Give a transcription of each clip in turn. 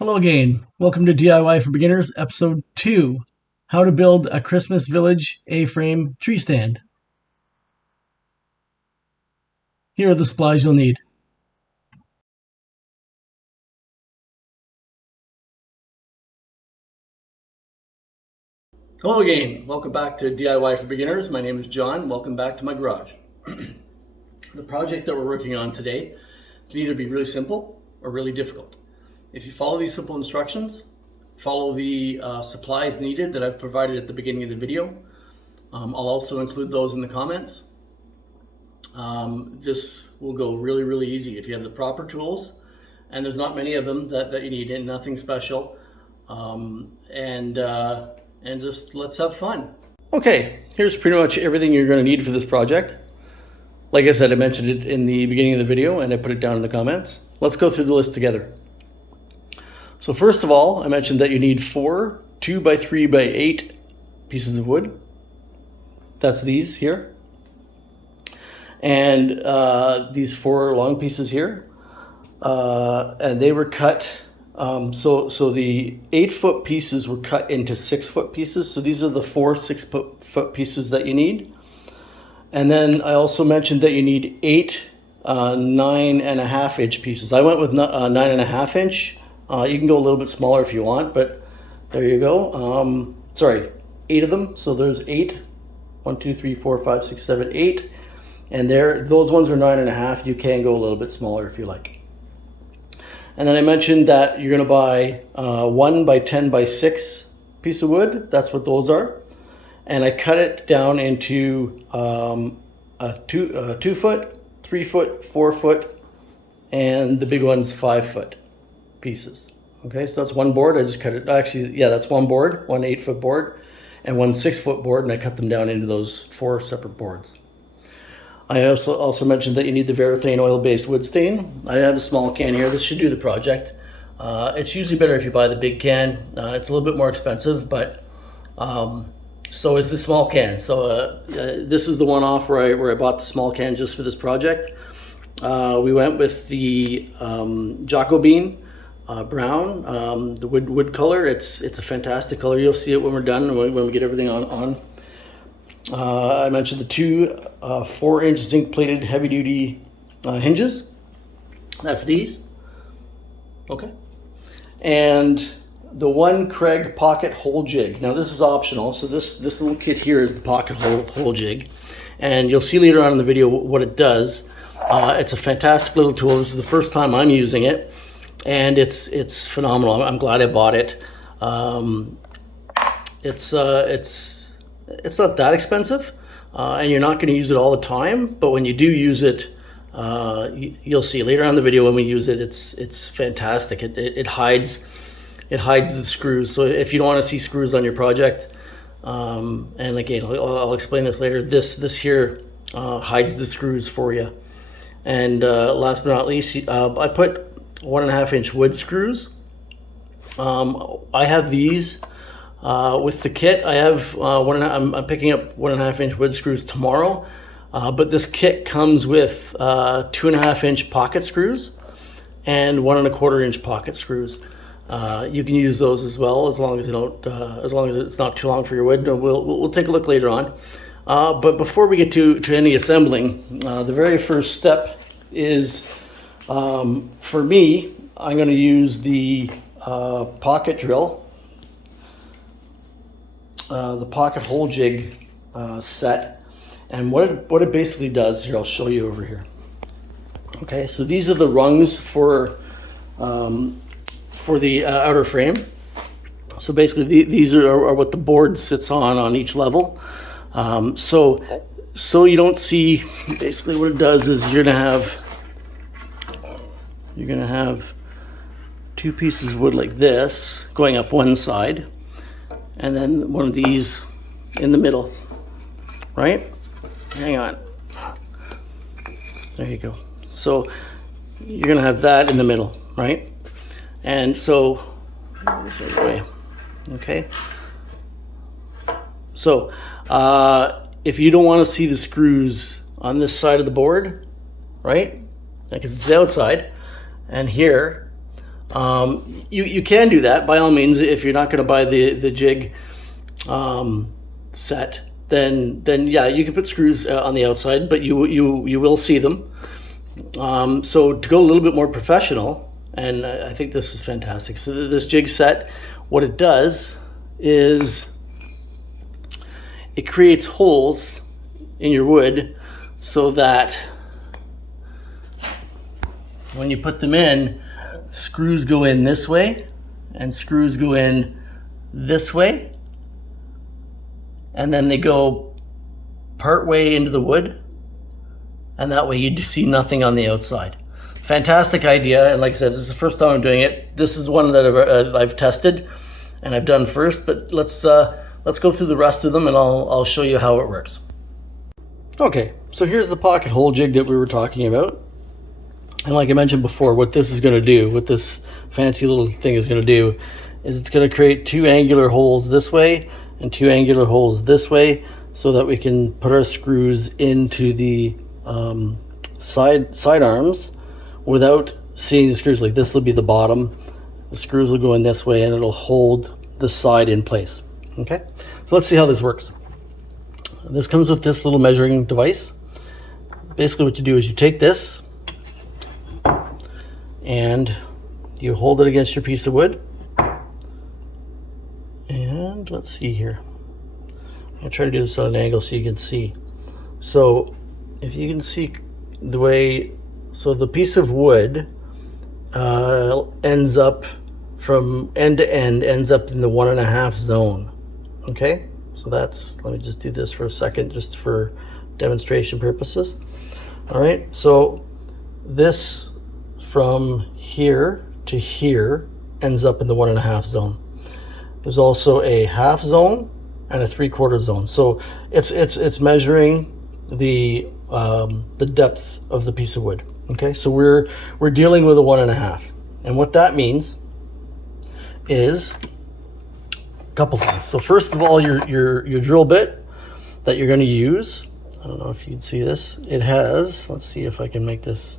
Hello again. Welcome to DIY for Beginners, Episode 2, How to Build a Christmas Village A-Frame Tree Stand. Here are the supplies you'll need. Hello again. Welcome back to DIY for Beginners. My name is John. Welcome back to my garage. The project that we're working on today can either be really simple or really difficult. If you follow these simple instructions, follow the supplies needed that I've provided at the beginning of the video. I'll also include those in the comments. This will go really easy if you have the proper tools, and there's not many of them that you need, and nothing special. And just let's have fun. Okay, here's pretty much everything you're going to need for this project. Like I said, I mentioned it in the beginning of the video and I put it down in the comments. Let's go through the list together. So first of all, I mentioned that you need 4 2x3x8 pieces of wood. That's these here. And these 4 long pieces here. And they were cut, so the 8-foot pieces were cut into 6-foot pieces. So these are the 4 6-foot pieces that you need. And then I also mentioned that you need 8 9.5-inch pieces. I went with 9.5-inch. You can go a little bit smaller if you want, but there you go. Sorry, 8 of them. So there's 8. 1, 2, 3, 4, 5, 6, 7, 8. And those ones are 9.5. You can go a little bit smaller if you like. And then I mentioned that you're going to buy 1 by 10 by 6 piece of wood. That's what those are. And I cut it down into a 2-foot, 3-foot, 4-foot, and the big one's 5-foot pieces. Okay, so that's one board. I just cut it. Actually, yeah, that's one board, one 8-foot board, and one 6-foot board, and I cut them down into those 4 separate boards. I also mentioned that you need the Varathane oil-based wood stain. I have a small can here. This should do the project. It's usually better if you buy the big can. It's a little bit more expensive, but so is the small can. So this is the one-off where I bought the small can just for this project. We went with the Jacobean brown, the wood color. It's a fantastic color. You'll see it when we're done, when we get everything on. I mentioned the 2 4-inch zinc-plated heavy-duty hinges. That's these. Okay. And the 1 Craig pocket hole jig. Now this is optional. So this little kit here is the pocket hole jig, and you'll see later on in the video what it does. It's a fantastic little tool. This is the first time I'm using it, and it's phenomenal. I'm glad I bought it. It's not that expensive, and you're not going to use it all the time. But when you do use it, you'll see later on in the video when we use it. It's fantastic. It hides the screws. So if you don't want to see screws on your project, and again, I'll explain this later. This here hides the screws for you. And last but not least, I put 1.5-inch wood screws. I have these. With the kit, I have I'm picking up 1.5-inch wood screws tomorrow, but this kit comes with 2.5-inch pocket screws and 1.25-inch pocket screws. You can use those as well, as long as it's not too long for your wood. We'll take a look later on. But before we get to any assembling, the very first step is, for me, I'm going to use the pocket drill. The pocket hole jig set, and what it basically does here, I'll show you over here. Okay, so these are the rungs for the outer frame. So basically these are what the board sits on each level. So you don't see, basically what it does is you're gonna have 2 pieces of wood like this going up one side, and then one of these in the middle, right? Hang on. There you go. So you're gonna have that in the middle, right? And so, this other way, okay? So if you don't want to see the screws on this side of the board, right? Because it's the outside, and here, You can do that by all means. If you're not going to buy the jig set, then yeah, you can put screws on the outside, but you will see them. So to go a little bit more professional, and I think this is fantastic. So this jig set, what it does is it creates holes in your wood so that when you put them in, screws go in this way and screws go in this way, and then they go part way into the wood, and that way you see nothing on the outside. Fantastic idea, and like I said, this is the first time I'm doing it. This is one that I've tested and I've done first, but let's go through the rest of them and I'll show you how it works. Okay, so here's the pocket hole jig that we were talking about. And like I mentioned before, what this is going to do, what this fancy little thing is going to do, is it's going to create 2 angular holes this way and 2 angular holes this way, so that we can put our screws into the side arms without seeing the screws. Like this will be the bottom. The screws will go in this way and it'll hold the side in place. Okay, so let's see how this works. This comes with this little measuring device. Basically what you do is you take this and you hold it against your piece of wood. And let's see here. I'll try to do this at an angle so you can see. So if you can see the way, so the piece of wood ends up from end to end, ends up in the 1.5 zone. Okay, so that's, let me just do this for a second just for demonstration purposes. All right, so this from here to here ends up in the 1.5 zone. There's also a 1/2 zone and a 3/4 zone. So it's measuring the depth of the piece of wood. Okay, so we're dealing with a 1.5, and what that means is a couple things. So first of all, your drill bit that you're going to use, I don't know if you can see this, it has, let's see if I can make this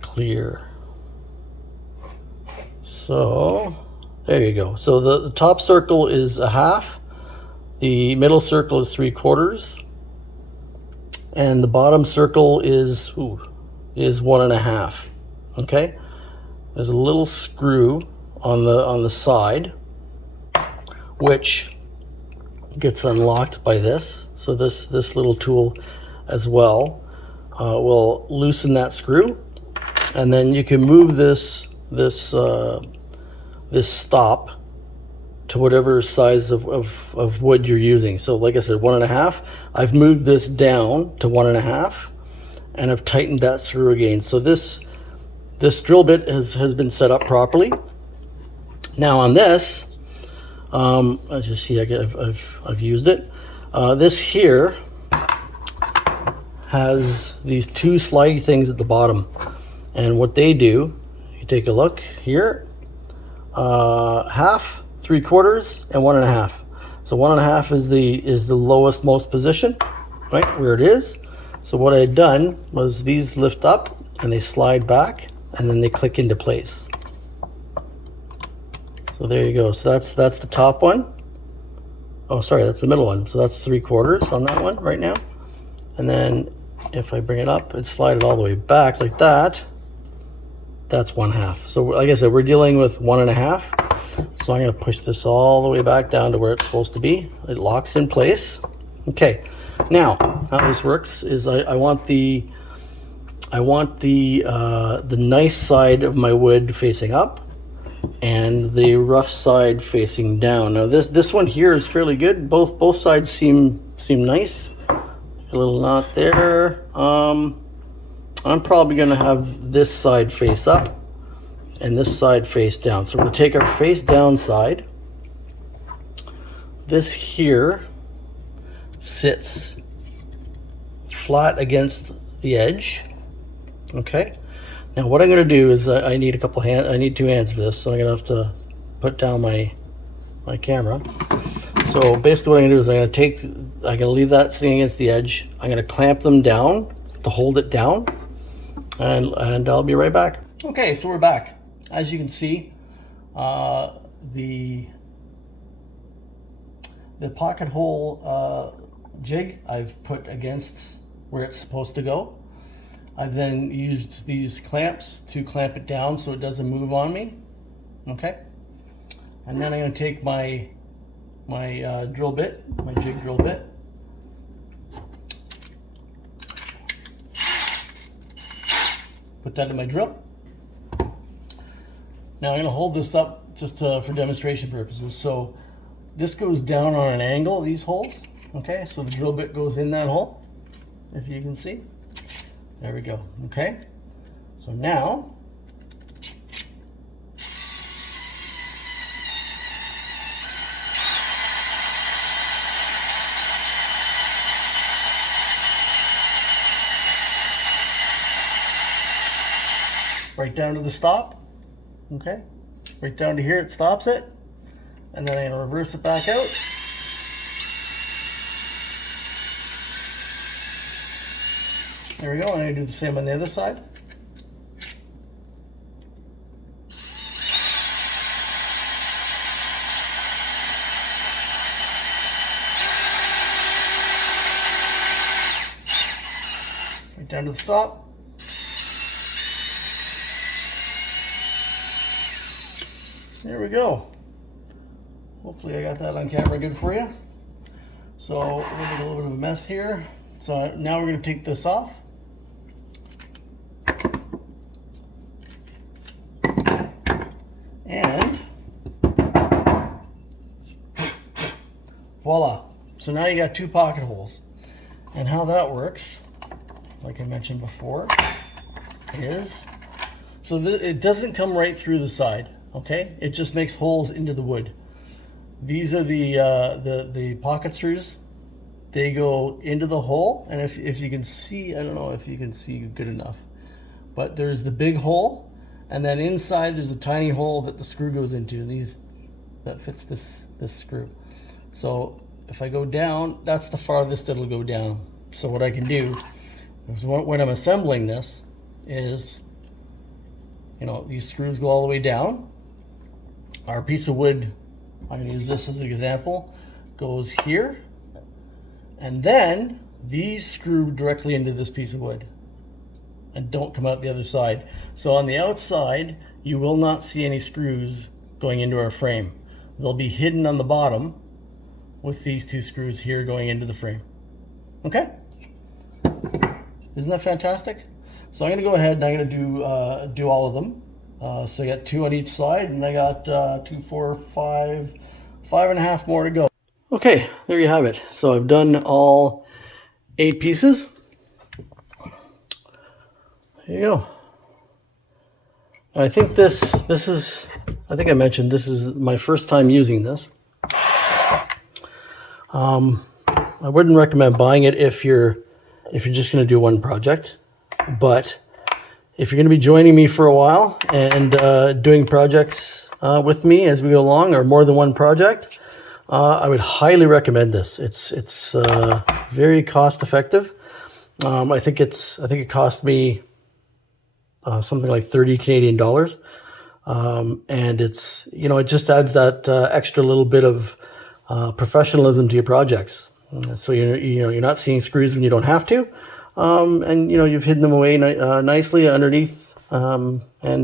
clear. So there you go. So the top circle is a 1/2, the middle circle is 3/4, and the bottom circle is 1.5. Okay, there's a little screw on the side which gets unlocked by this. So this little tool as well will loosen that screw, and then you can move this stop to whatever size of wood you're using. So like I said, 1.5. I've moved this down to 1.5, and I've tightened that screw again. So this drill bit has been set up properly. Now on this, as you see, I've used it. This here has these 2 slidey things at the bottom, and what they do, you take a look here, 1/2, 3/4, and 1.5. So 1.5 is the lowest most position, right where it is. So what I had done was these lift up and they slide back, and then they click into place. So there you go. So that's the top one. Oh, sorry, that's the middle one. So that's 3/4 on that one right now. And then if I bring it up and slide it all the way back like that, that's 1/2. So like I said, we're dealing with 1.5. So I'm going to push this all the way back down to where it's supposed to be. It locks in place. Okay. Now, how this works is I want the nice side of my wood facing up and the rough side facing down. Now this one here is fairly good. Both sides seem nice. A little knot there. I'm probably going to have this side face up and this side face down. So we're going to take our face down side. This here sits flat against the edge. Okay. Now what I'm going to do is I need I need 2 hands for this, so I'm going to have to put down my camera. So basically what I'm going to do is I'm going to leave that sitting against the edge. I'm going to clamp them down to hold it down, and I'll be right back. Okay, so we're back. as you can see, the pocket hole jig I've put against where it's supposed to go. I've then used these clamps to clamp it down so it doesn't move on me. Okay, and then I'm going to take my drill bit, my jig drill bit, put that in my drill. Now I'm going to hold this up just for demonstration purposes. So this goes down on an angle, these holes. Okay, so the drill bit goes in that hole, if you can see. There we go. Okay, so now right down to the stop. Okay, right down to here, it stops it, and then I'm going to reverse it back out. There we go, and I'm going to do the same on the other side. Right down to the stop. There we go. Hopefully I got that on camera good for you. So we're going to make a little bit of a mess here. So now we're going to take this off. And voila. So now you got two pocket holes. And how that works, like I mentioned before, is so it doesn't come right through the side. Okay, it just makes holes into the wood. These are the pocket screws. They go into the hole, and if you can see, I don't know if you can see good enough, but there's the big hole, and then inside there's a tiny hole that the screw goes into, and that fits this screw. So if I go down, that's the farthest it'll go down. So what I can do is when I'm assembling this is, you know, these screws go all the way down. Our piece of wood, I'm going to use this as an example, goes here, and then these screw directly into this piece of wood and don't come out the other side. So on the outside, you will not see any screws going into our frame. They'll be hidden on the bottom with these two screws here going into the frame. Okay? Isn't that fantastic? So I'm going to go ahead and I'm going to do all of them. So I got 2 on each side, and I got 2, 4, 5, 5.5 more to go. Okay, there you have it. So I've done all 8 pieces. There you go. I think this is, I think I mentioned this is my first time using this. I wouldn't recommend buying it if you're just going to do one project, but if you're going to be joining me for a while and doing projects with me as we go along, or more than one project, I would highly recommend this. It's very cost effective. I think it cost me something like 30 Canadian dollars, and it's, you know, it just adds that extra little bit of professionalism to your projects. So you're not seeing screws when you don't have to. And you know, you've hidden them away nicely underneath, and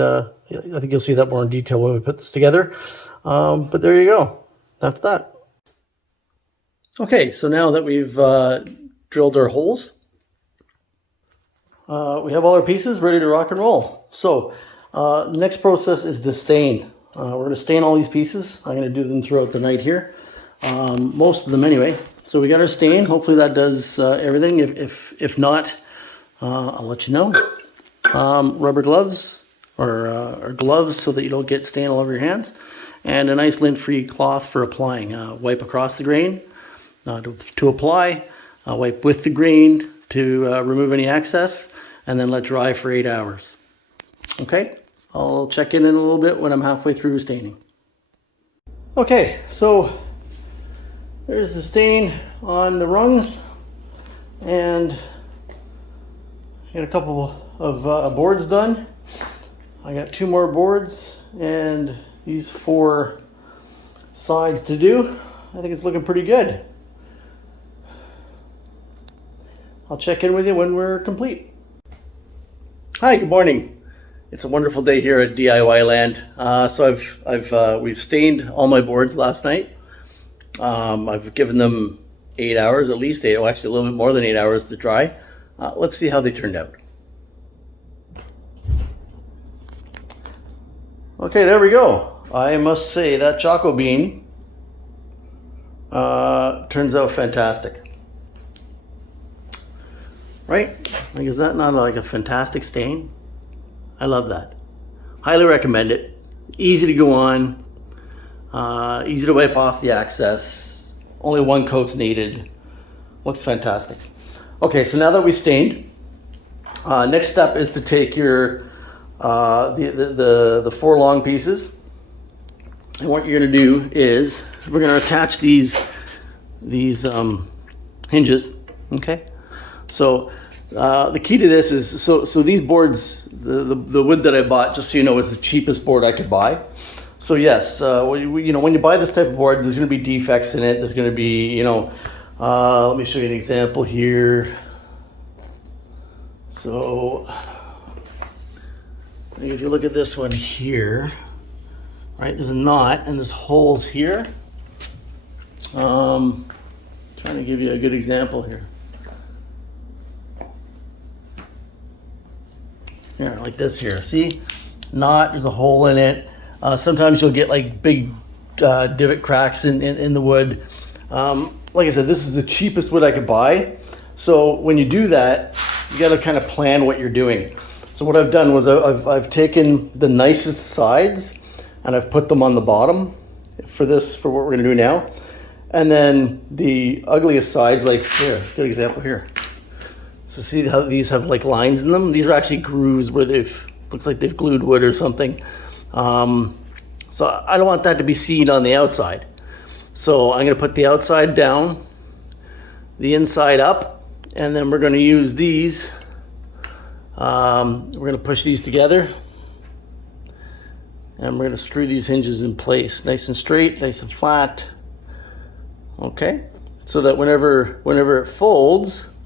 I think you'll see that more in detail when we put this together. But there you go. That's that. Okay, so now that we've drilled our holes, we have all our pieces ready to rock and roll. So the next process is to stain. We're going to stain all these pieces. I'm going to do them throughout the night here, most of them anyway. So we got our stain. Hopefully that does everything. If not, I'll let you know. Rubber gloves or gloves so that you don't get stain all over your hands, and a nice lint-free cloth for applying. Wipe across the grain to apply, wipe with the grain to remove any excess, and then let dry for 8 hours. Okay, I'll check in a little bit when I'm halfway through staining. Okay, so there's the stain on the rungs, and got a couple of boards done. I got 2 more boards and these 4 sides to do. I think it's looking pretty good. I'll check in with you when we're complete. Hi, good morning. It's a wonderful day here at DIY Land. So we've stained all my boards last night. I've given them 8 hours, at least 8, well, actually a little bit more than 8 hours to dry. Let's see how they turned out. Okay, there we go. I must say that Jacobean turns out fantastic. Right? Like, is that not like a fantastic stain? I love that. Highly recommend it. Easy to go on. Easy to wipe off the excess. Only 1 coat's needed. Looks fantastic. Okay, so now that we've stained, next step is to take your the 4 long pieces, and what you're going to do is we're going to attach these hinges. Okay, so the key to this is so these boards, the wood that I bought, just so you know, is the cheapest board I could buy. So yes, when you buy this type of board, there's going to be defects in it. There's going to be, let me show you an example here. So if you look at this one here, right, there's a knot and there's holes here. Trying to give you a good example here. Here, like this here. See? Knot, there's a hole in it. Sometimes you'll get like big divot cracks in the wood. Like I said, this is the cheapest wood I could buy. So when you do that, you got to kind of plan what you're doing. So what I've done was I've taken the nicest sides and I've put them on the bottom for what we're going to do now. And then the ugliest sides, like here, good example here. So see how these have like lines in them? These are actually grooves where looks like they've glued wood or something. So I don't want that to be seen on the outside. So I'm going to put the outside down, the inside up, and then we're going to use these. We're going to push these together, and we're going to screw these hinges in place, nice and straight, nice and flat. Okay, so that whenever it folds,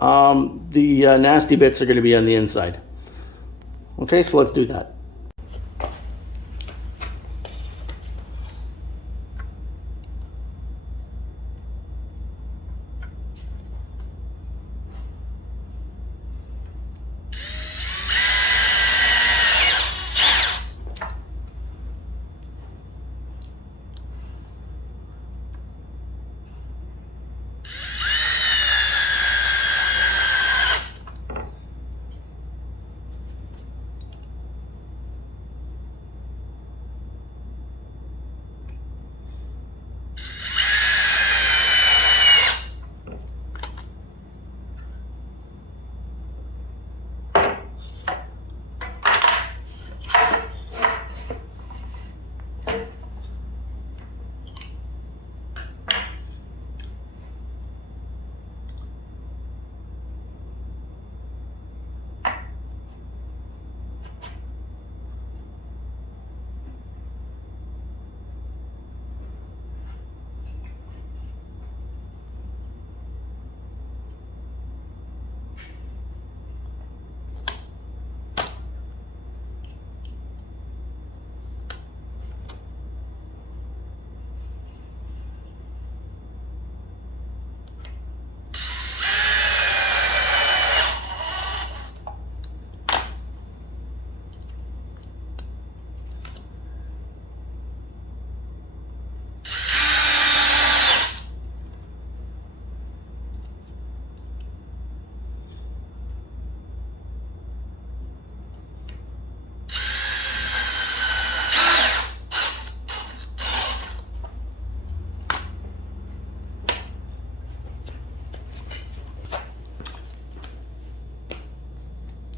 the nasty bits are going to be on the inside. Okay, so let's do that.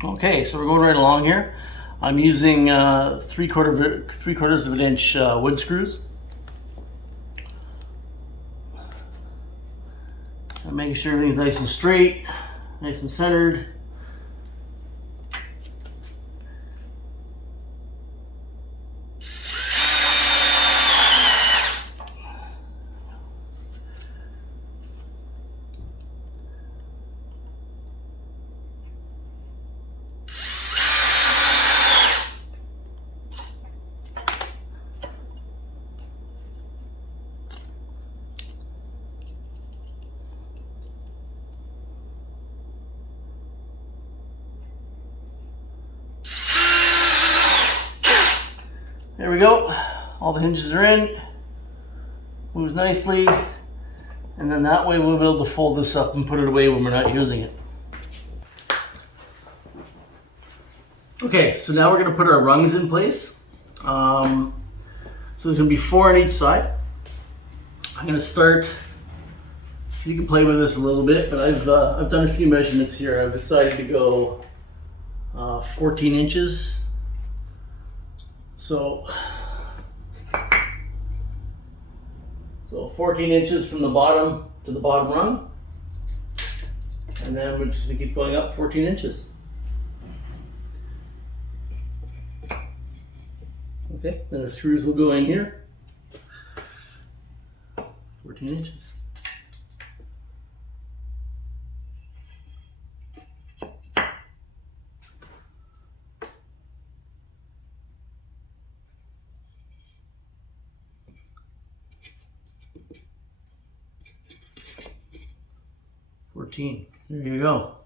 Okay, so we're going right along here. I'm using 3/4 of an inch wood screws. I'm making sure everything's nice and straight, nice and centered. we go. All the hinges are in. Moves nicely. And then that way we'll be able to fold this up and put it away when we're not using it. Okay, so now we're going to put our rungs in place. So there's going to be 4 on each side. I'm going to start, you can play with this a little bit, but I've done a few measurements here. I've decided to go 14 inches. So 14 inches from the bottom to the bottom rung. And then we're just going to keep going up 14 inches. Okay, then the screws will go in here. 14 inches. There you go.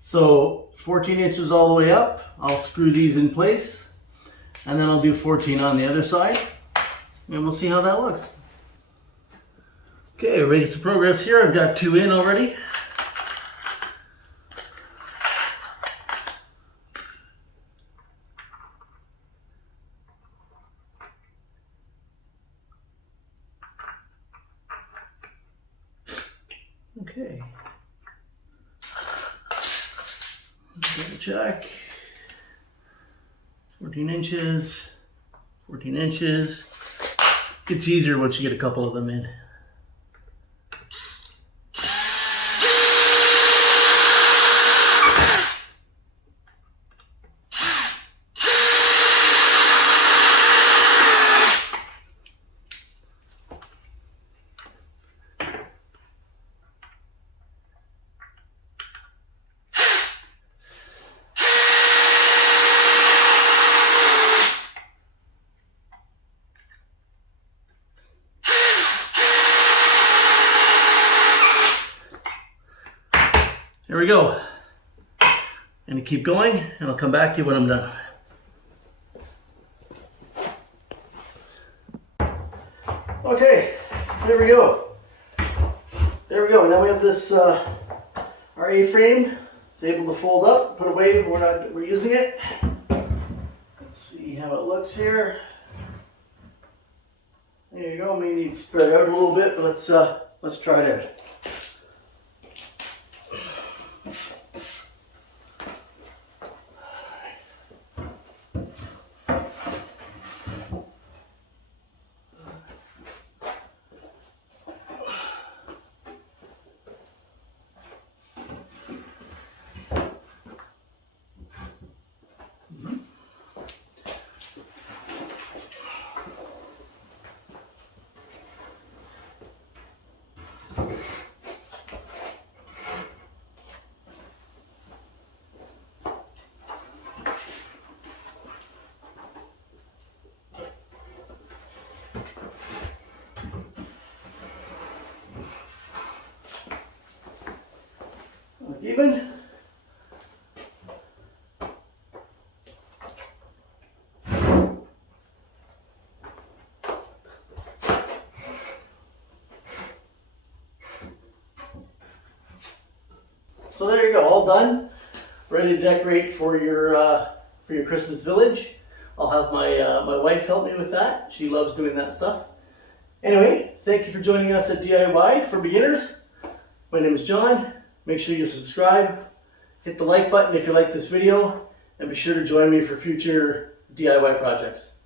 So 14 inches all the way up. I'll screw these in place, and then I'll do 14 on the other side, and we'll see how that looks. Okay, we're making some progress here. I've got 2 in already. Okay. Double check. 14 inches. 14 inches. Gets easier once you get a couple of them in. There we go. And you keep going, and I'll come back to you when I'm done. Okay, there we go. There we go. Now we have this our A-frame. It's able to fold up, put away when we're using it. Let's see how it looks here. There you go. Maybe need to spread out a little bit, but let's try it out. Even. So there you go, all done. Ready to decorate for your Christmas village. I'll have my wife help me with that. She loves doing that stuff. Anyway, thank you for joining us at DIY for Beginners. My name is John. Make sure you subscribe, hit the like button if you like this video, and be sure to join me for future DIY projects.